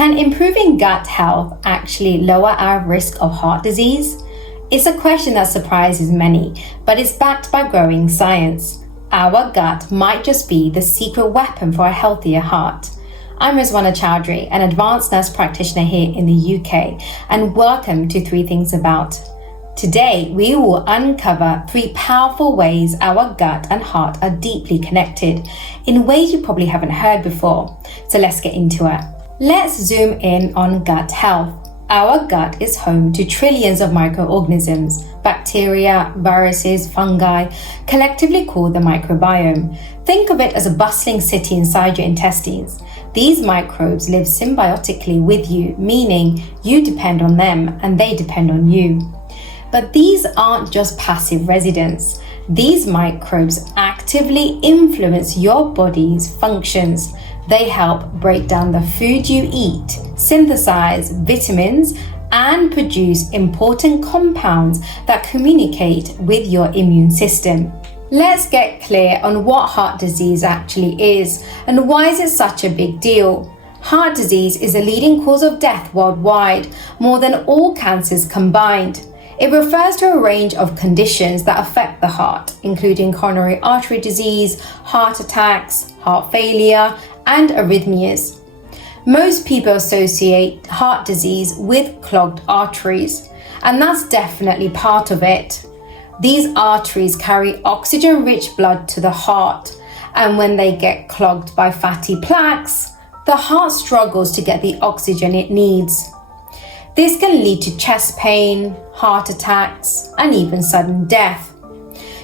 Can improving gut health actually lower our risk of heart disease? It's a question that surprises many, but it's backed by growing science. Our gut might just be the secret weapon for a healthier heart. I'm Rizwana Chowdhury, an advanced nurse practitioner here in the UK, and welcome to 3 Things About. Today, we will uncover 3 powerful ways our gut and heart are deeply connected, in ways you probably haven't heard before. So let's get into it. Let's zoom in on gut health. Our gut is home to trillions of microorganisms, bacteria, viruses, fungi, collectively called the microbiome. Think of it as a bustling city inside your intestines. These microbes live symbiotically with you, meaning you depend on them and they depend on you. But these aren't just passive residents. These microbes actively influence your body's functions. They help break down the food you eat, synthesize vitamins, and produce important compounds that communicate with your immune system. Let's get clear on what heart disease actually is and why is it such a big deal. Heart disease is the leading cause of death worldwide, more than all cancers combined. It refers to a range of conditions that affect the heart, including coronary artery disease, heart attacks, heart failure, and arrhythmias. Most people associate heart disease with clogged arteries, and that's definitely part of it. These arteries carry oxygen-rich blood to the heart, and when they get clogged by fatty plaques, the heart struggles to get the oxygen it needs. This can lead to chest pain, heart attacks, and even sudden death.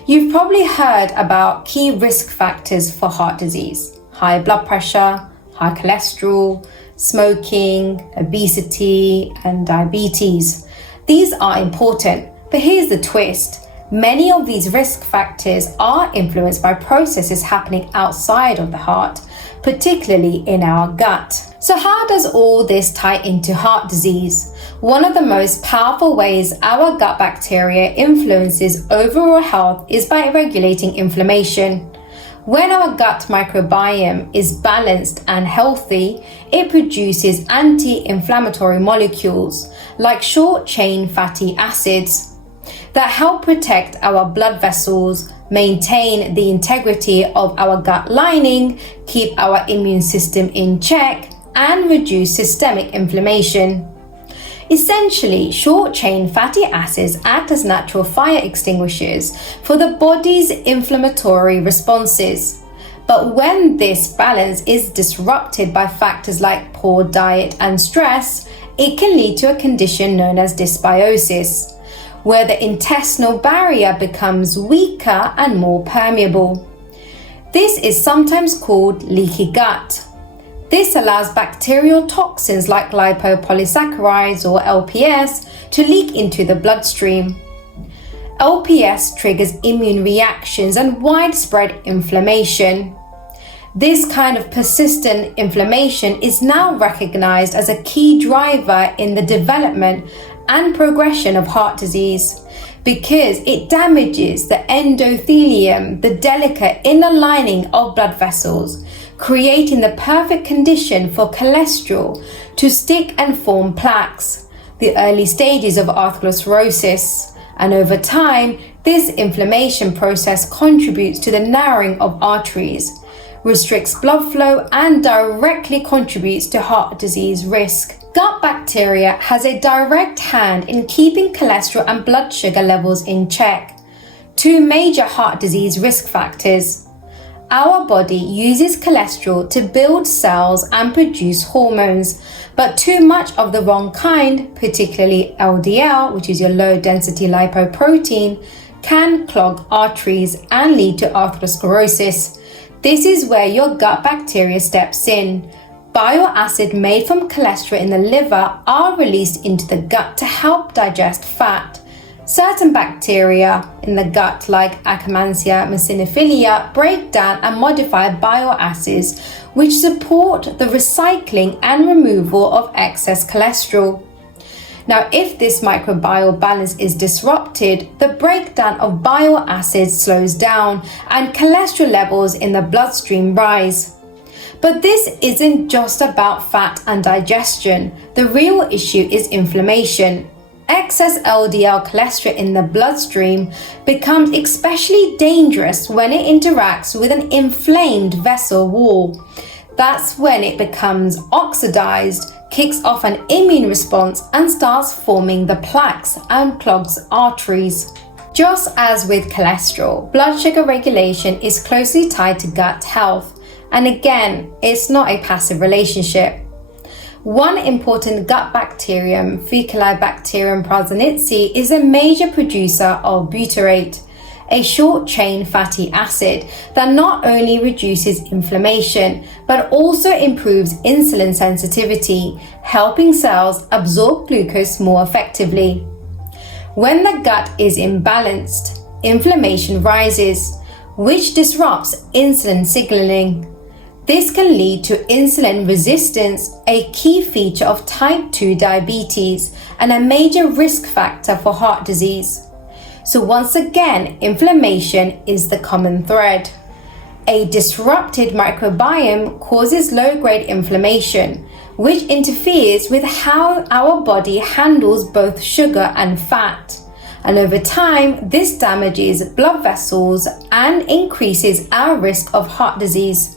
You've probably heard about key risk factors for heart disease: high blood pressure, high cholesterol, smoking, obesity, and diabetes. These are important, but here's the twist. Many of these risk factors are influenced by processes happening outside of the heart, particularly in our gut. So how does all this tie into heart disease? One of the most powerful ways our gut bacteria influences overall health is by regulating inflammation. When our gut microbiome is balanced and healthy, it produces anti-inflammatory molecules like short-chain fatty acids that help protect our blood vessels, maintain the integrity of our gut lining, keep our immune system in check, and reduce systemic inflammation. Essentially, short-chain fatty acids act as natural fire extinguishers for the body's inflammatory responses. But when this balance is disrupted by factors like poor diet and stress, it can lead to a condition known as dysbiosis, where the intestinal barrier becomes weaker and more permeable. This is sometimes called leaky gut. This allows bacterial toxins like lipopolysaccharides or LPS to leak into the bloodstream. LPS triggers immune reactions and widespread inflammation. This kind of persistent inflammation is now recognized as a key driver in the development and progression of heart disease because it damages the endothelium, the delicate inner lining of blood vessels, creating the perfect condition for cholesterol to stick and form plaques, the early stages of atherosclerosis. And over time, this inflammation process contributes to the narrowing of arteries, restricts blood flow, and directly contributes to heart disease risk. Gut bacteria has a direct hand in keeping cholesterol and blood sugar levels in check, 2 major heart disease risk factors. Our body uses cholesterol to build cells and produce hormones, but too much of the wrong kind, particularly LDL, which is your low density lipoprotein, can clog arteries and lead to atherosclerosis. This is where your gut bacteria steps in. Bile acid made from cholesterol in the liver are released into the gut to help digest fat. Certain bacteria in the gut, like Akkermansia eosinophilia, break down and modify bile acids, which support the recycling and removal of excess cholesterol. Now, if this microbial balance is disrupted, the breakdown of bile acids slows down and cholesterol levels in the bloodstream rise. But this isn't just about fat and digestion. The real issue is inflammation. Excess LDL cholesterol in the bloodstream becomes especially dangerous when it interacts with an inflamed vessel wall. That's when it becomes oxidized, kicks off an immune response, and starts forming the plaques and clogs arteries. Just as with cholesterol, blood sugar regulation is closely tied to gut health. And again, it's not a passive relationship. One important gut bacterium, Faecalibacterium prausnitzii, is a major producer of butyrate, a short-chain fatty acid that not only reduces inflammation, but also improves insulin sensitivity, helping cells absorb glucose more effectively. When the gut is imbalanced, inflammation rises, which disrupts insulin signaling. This can lead to insulin resistance, a key feature of type 2 diabetes and a major risk factor for heart disease. So once again, inflammation is the common thread. A disrupted microbiome causes low-grade inflammation, which interferes with how our body handles both sugar and fat. And over time, this damages blood vessels and increases our risk of heart disease.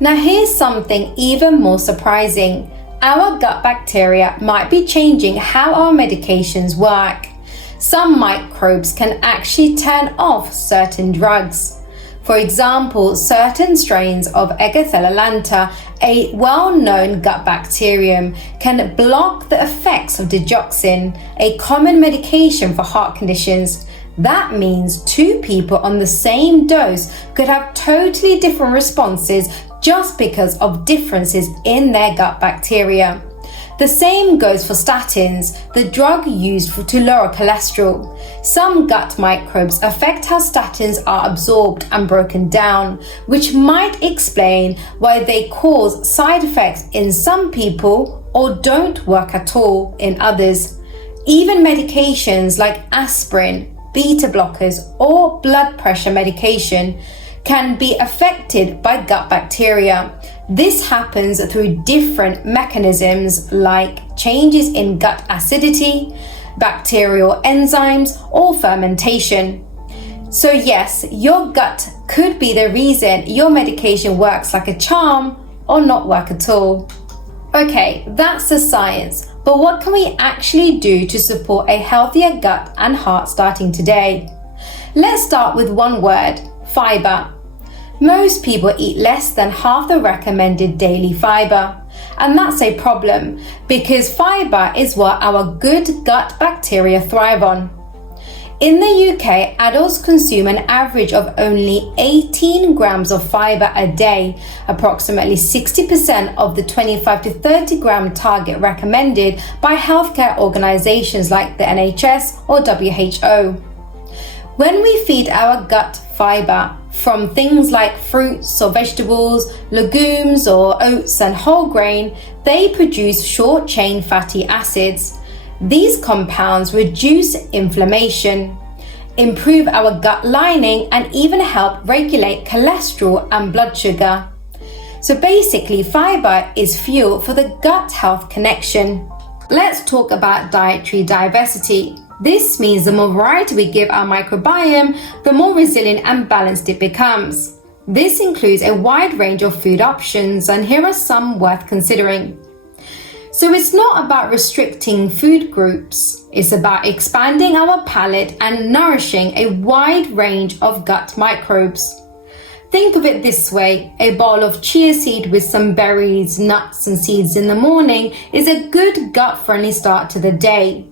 Now here's something even more surprising. Our gut bacteria might be changing how our medications work. Some microbes can actually turn off certain drugs. For example, certain strains of Eggothelolanta, a well-known gut bacterium, can block the effects of digoxin, a common medication for heart conditions. That means two people on the same dose could have totally different responses just because of differences in their gut bacteria. The same goes for statins, the drug used to lower cholesterol. Some gut microbes affect how statins are absorbed and broken down, which might explain why they cause side effects in some people or don't work at all in others. Even medications like aspirin, beta blockers, or blood pressure medication can be affected by gut bacteria. This happens through different mechanisms like changes in gut acidity, bacterial enzymes, or fermentation. So yes, your gut could be the reason your medication works like a charm or not work at all. Okay, that's the science, but what can we actually do to support a healthier gut and heart starting today? Let's start with one word: fiber. Most people eat less than half the recommended daily fiber, and that's a problem because fiber is what our good gut bacteria thrive on. In the UK, adults consume an average of only 18 grams of fiber a day, approximately 60% of the 25 to 30 gram target recommended by healthcare organizations like the NHS or WHO. When we feed our gut fiber from things like fruits or vegetables, legumes or oats and whole grain, they produce short-chain fatty acids. These compounds reduce inflammation, improve our gut lining, and even help regulate cholesterol and blood sugar. So basically, fiber is fuel for the gut health connection. Let's talk about dietary diversity. This means the more variety we give our microbiome, the more resilient and balanced it becomes. This includes a wide range of food options, and here are some worth considering. So it's not about restricting food groups, it's about expanding our palate and nourishing a wide range of gut microbes. Think of it this way: a bowl of chia seed with some berries, nuts and seeds in the morning is a good gut-friendly start to the day.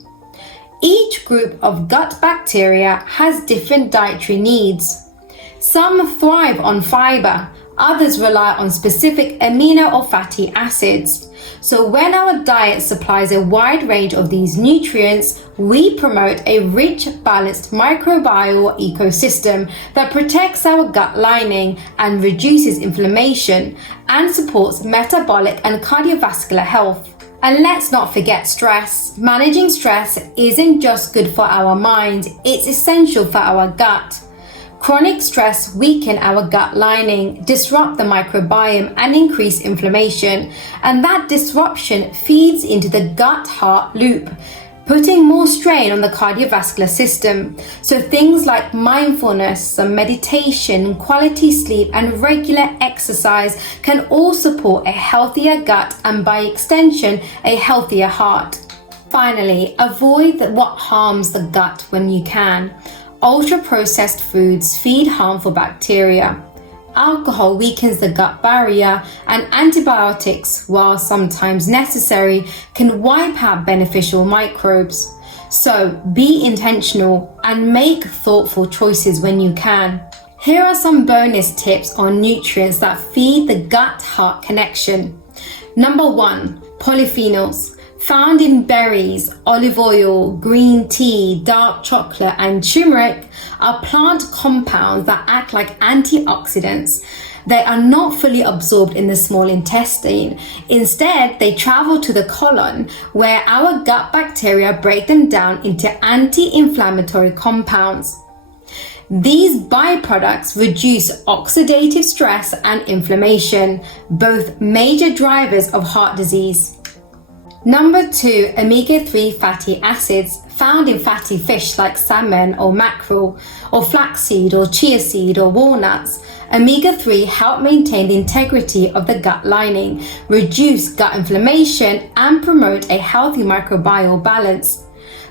Each group of gut bacteria has different dietary needs. Some thrive on fiber, others rely on specific amino or fatty acids. So when our diet supplies a wide range of these nutrients, we promote a rich, balanced microbial ecosystem that protects our gut lining and reduces inflammation and supports metabolic and cardiovascular health. And let's not forget stress. Managing stress isn't just good for our mind, it's essential for our gut. Chronic stress weaken our gut lining, disrupt the microbiome, and increase inflammation. And that disruption feeds into the gut-heart loop, putting more strain on the cardiovascular system. So things like mindfulness, some meditation, quality sleep, and regular exercise can all support a healthier gut and by extension, a healthier heart. Finally, avoid what harms the gut when you can. Ultra-processed foods feed harmful bacteria. Alcohol weakens the gut barrier, and antibiotics, while sometimes necessary, can wipe out beneficial microbes. So be intentional and make thoughtful choices when you can. Here are some bonus tips on nutrients that feed the gut-heart connection. Number 1, polyphenols. Found in berries, olive oil, green tea, dark chocolate, and turmeric are plant compounds that act like antioxidants. They are not fully absorbed in the small intestine. Instead, they travel to the colon, where our gut bacteria break them down into anti-inflammatory compounds. These byproducts reduce oxidative stress and inflammation, both major drivers of heart disease. Number 2, omega-3 fatty acids found in fatty fish like salmon or mackerel, or flaxseed or chia seed or walnuts. Omega-3 help maintain the integrity of the gut lining, reduce gut inflammation, and promote a healthy microbial balance.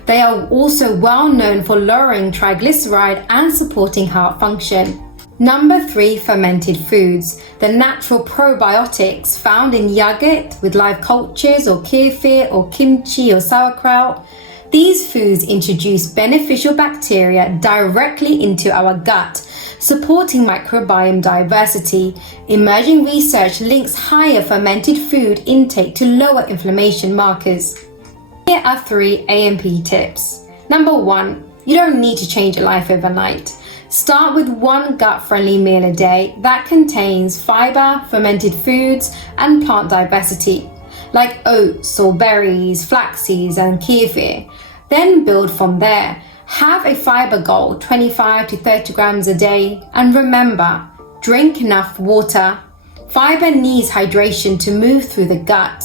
They are also well known for lowering triglyceride and supporting heart function. Number 3, fermented foods. The natural probiotics found in yogurt with live cultures or kefir or kimchi or sauerkraut. These foods introduce beneficial bacteria directly into our gut, supporting microbiome diversity. Emerging research links higher fermented food intake to lower inflammation markers. Here are 3 A&P tips. Number 1, you don't need to change your life overnight. Start with one gut-friendly meal a day that contains fiber, fermented foods, and plant diversity, like oats or berries, flax seeds, and kefir. Then build from there. Have a fiber goal, 25 to 30 grams a day. And remember, drink enough water. Fiber needs hydration to move through the gut.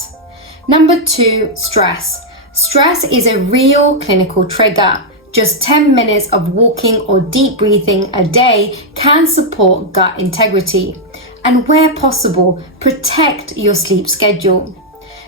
Number 2, stress. Stress is a real clinical trigger. Just 10 minutes of walking or deep breathing a day can support gut integrity. And where possible, protect your sleep schedule.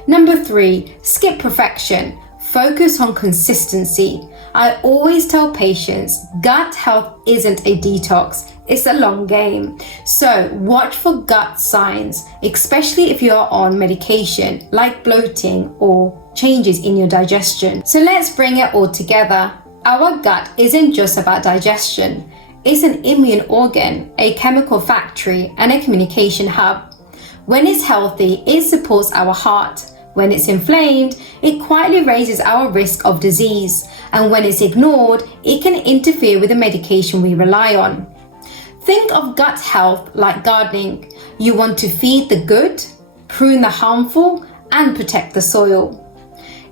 Number 3, skip perfection. Focus on consistency. I always tell patients, gut health isn't a detox, it's a long game. So watch for gut signs, especially if you are on medication like bloating or changes in your digestion. So let's bring it all together. Our gut isn't just about digestion. It's an immune organ, a chemical factory, and a communication hub. When it's healthy, it supports our heart. When it's inflamed, it quietly raises our risk of disease. And when it's ignored, it can interfere with the medication we rely on. Think of gut health like gardening. You want to feed the good, prune the harmful, and protect the soil.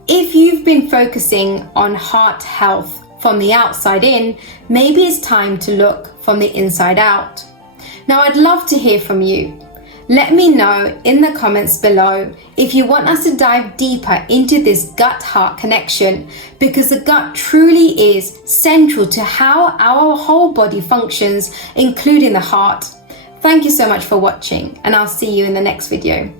If you've been focusing on heart health from the outside in, maybe it's time to look from the inside out. Now, I'd love to hear from you. Let me know in the comments below if you want us to dive deeper into this gut-heart connection, because the gut truly is central to how our whole body functions, including the heart. Thank you so much for watching, and I'll see you in the next video.